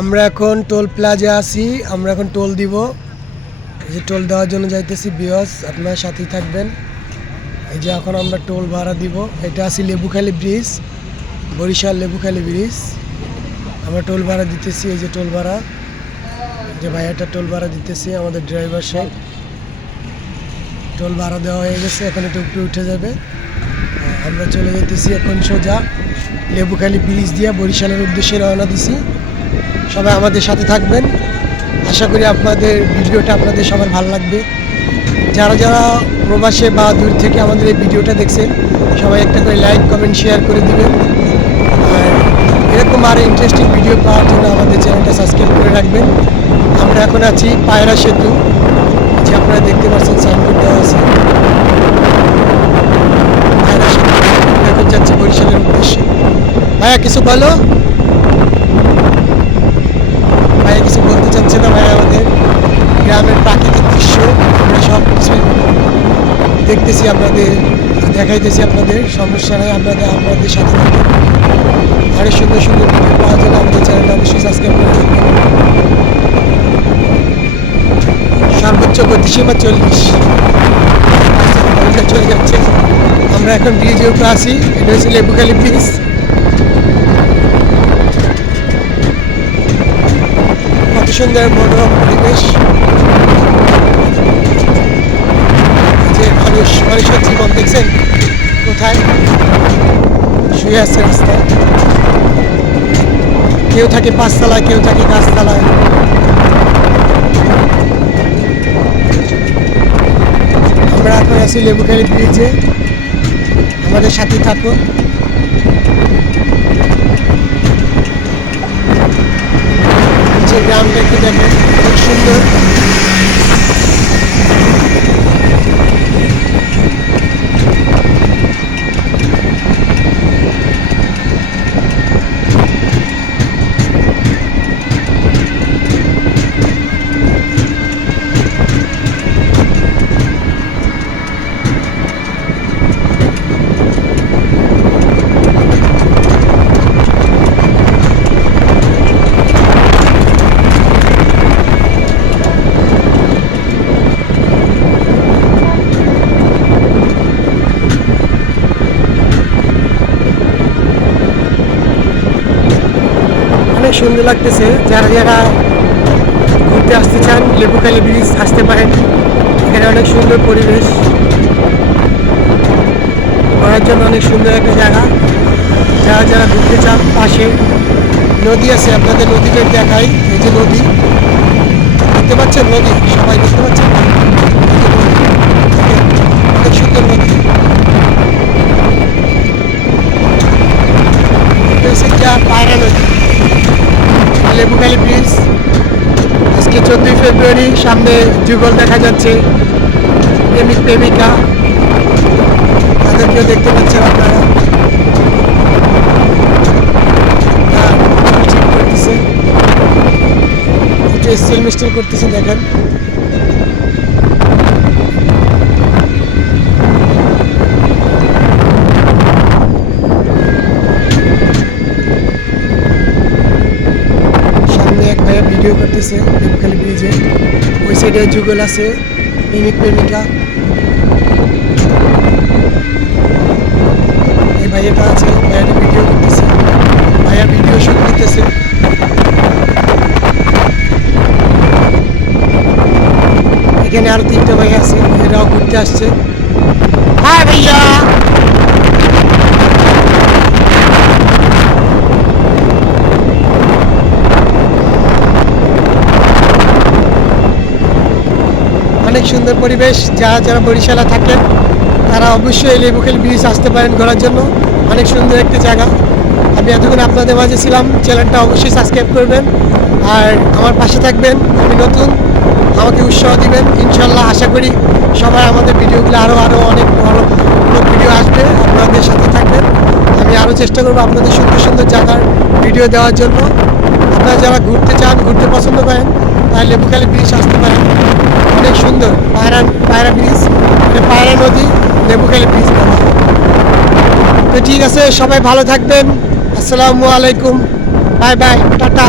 আমরা এখন toll plaza আছি। আমরা এখন টোল দিব। এই যে টোল দেওয়ার জন্য যাইতেছি বিয়স, আপনার সাথেই থাকবেন। এই যে এখন আমরা টোল ভাড়া দিব। এটা আছি লেবুখালী ব্রিজ, বরিশাল লেবুখালী ব্রিজ। আমরা টোল ভাড়া দিতেছি। এই যে টোল ভাড়া, যে ভাইয়াটা টোল ভাড়া দিতেছি, আমাদের ড্রাইভার সাহেব। টোল ভাড়া দেওয়া হয়ে গেছে, এখন এটা উপরে উঠে যাবে। আমরা চলে যেতেছি এখন সোজা লেবুখালী ব্রিজ দিয়ে বরিশালের উদ্দেশ্যে রওনা দিছি। সবাই আমাদের সাথে থাকবেন। আশা করি আপনাদের ভিডিওটা আপনাদের সবার ভালো লাগবে। যারা যারা প্রবাসে বা দূর থেকে আমাদের এই ভিডিওটা দেখছেন, সবাই একটা করে লাইক, কমেন্ট, শেয়ার করে দিবেন। আর এরকম আরও ইন্টারেস্টিং ভিডিও পাওয়ার জন্য আমাদের চ্যানেলটা সাবস্ক্রাইব করে রাখবেন। আমরা এখন আছি পায়রা সেতু, যে আপনারা দেখতে পাচ্ছেন সাইনবোর্ড দেওয়া আছে পায়রা সেতু। এখন যাচ্ছি বরিশালের উদ্দেশ্যে। ভাইয়া কিছু বলো। ভাইয়া কিছু বলতে চাচ্ছে না। ভাইয়া আমাদের গ্রামের প্রাকৃতিক দৃশ্য আমরা সব কিছু দেখতেছি, আপনাদের দেখাইতেছি। আপনাদের সমস্যা নেই, আপনাদের সাথে থাকি। আরও সুন্দর সুন্দর ভিডিও পাওয়ার জন্য আমাদের চ্যানেলটা অবশ্যই সাবস্ক্রাইব করে রাখবেন। সর্বোচ্চ গতিসীমা 40 চলে যাচ্ছে। আমরা এখন ব্রিজের উপরে আছি। এটা হচ্ছে লেবুখালী ব্রিজ। কত সুন্দর মনোরম পরিবেশ। যে মানুষের জীবন দেখছেন কোথায় শুয়ে আছে রাস্তায়। কেউ থাকে পাঁচতলায়, কেউ থাকে গাছতলায়। আমরা এখন আছি লেবুখালী ব্রিজে, আমাদের সাথে থাকুন। নিচে গ্রামটা একটু দেখেন, খুব সুন্দর। অনেক সুন্দর লাগতেছে। যারা যারা ঘুরতে আসতে চান লেবুখালী ব্রিজ আসতে পারেন। এখানে অনেক সুন্দর পরিবেশ, ঘোরার জন্য অনেক সুন্দর একটা জায়গা। যারা যারা ঘুরতে চান, পাশে নদী আছে, আপনাদের নদীটা দেখাই। এই যে নদী দেখতে পাচ্ছেন, নদী সবাই দেখতে পাচ্ছেন, অনেক সুন্দর নদী। পায়রা নদী, লেবুখালী ব্রিজ। আজকে 14 ফেব্রুয়ারি, সামনে যুগল দেখা যাচ্ছে, প্রেমিক প্রেমিকা, তাদেরকেও দেখতে পাচ্ছেন আপনারা। করতেছে একটু স্টিল মিস্টিল করতেছে, দেখেন। ভিডিও করতেছে লেবুখালী ব্রিজে। ওই সাইডে যুগল আছে, প্রেমিক প্রেমিকা। এই ভাইয়াটা আছে, ভাইয়াটা ভিডিও করতেছে, ভাইয়া ভিডিও শুট করতেছে। এখানে আরো 3টা ভাইয়া আছে, এরাও ঘুরতে আসছে। হ্যাঁ ভাইয়া, অনেক সুন্দর পরিবেশ। যারা যারা বরিশালে থাকেন তারা অবশ্যই লেবুখালী ব্রিজ আসতে পারেন ঘোরার জন্য। অনেক সুন্দর একটি জায়গা। আমি এতক্ষণ আপনাদের মাঝে ছিলাম। চ্যানেলটা অবশ্যই সাবস্ক্রাইব করবেন আর আমার পাশে থাকবেন। আমি নতুন, আমাকে উৎসাহ দিবেন। ইনশাল্লাহ আশা করি সবাই আমাদের ভিডিওগুলো আরও অনেক ভালো ভিডিও আসবে। আপনাদের সাথে থাকবেন। আমি আরও চেষ্টা করবো আপনাদের সুন্দর সুন্দর জায়গার ভিডিও দেওয়ার জন্য। আপনারা যারা ঘুরতে চান, ঘুরতে পছন্দ করেন, তাহলে লেবুখালী ব্রিজ আসতে পারেন। অনেক সুন্দর পায়রা ব্রিজ, পায়রা নদী, লেবুখালী ব্রিজ বলা। তো ঠিক আছে, সবাই ভালো থাকবেন। আসসালামু আলাইকুম, বাই বাই, টাটা।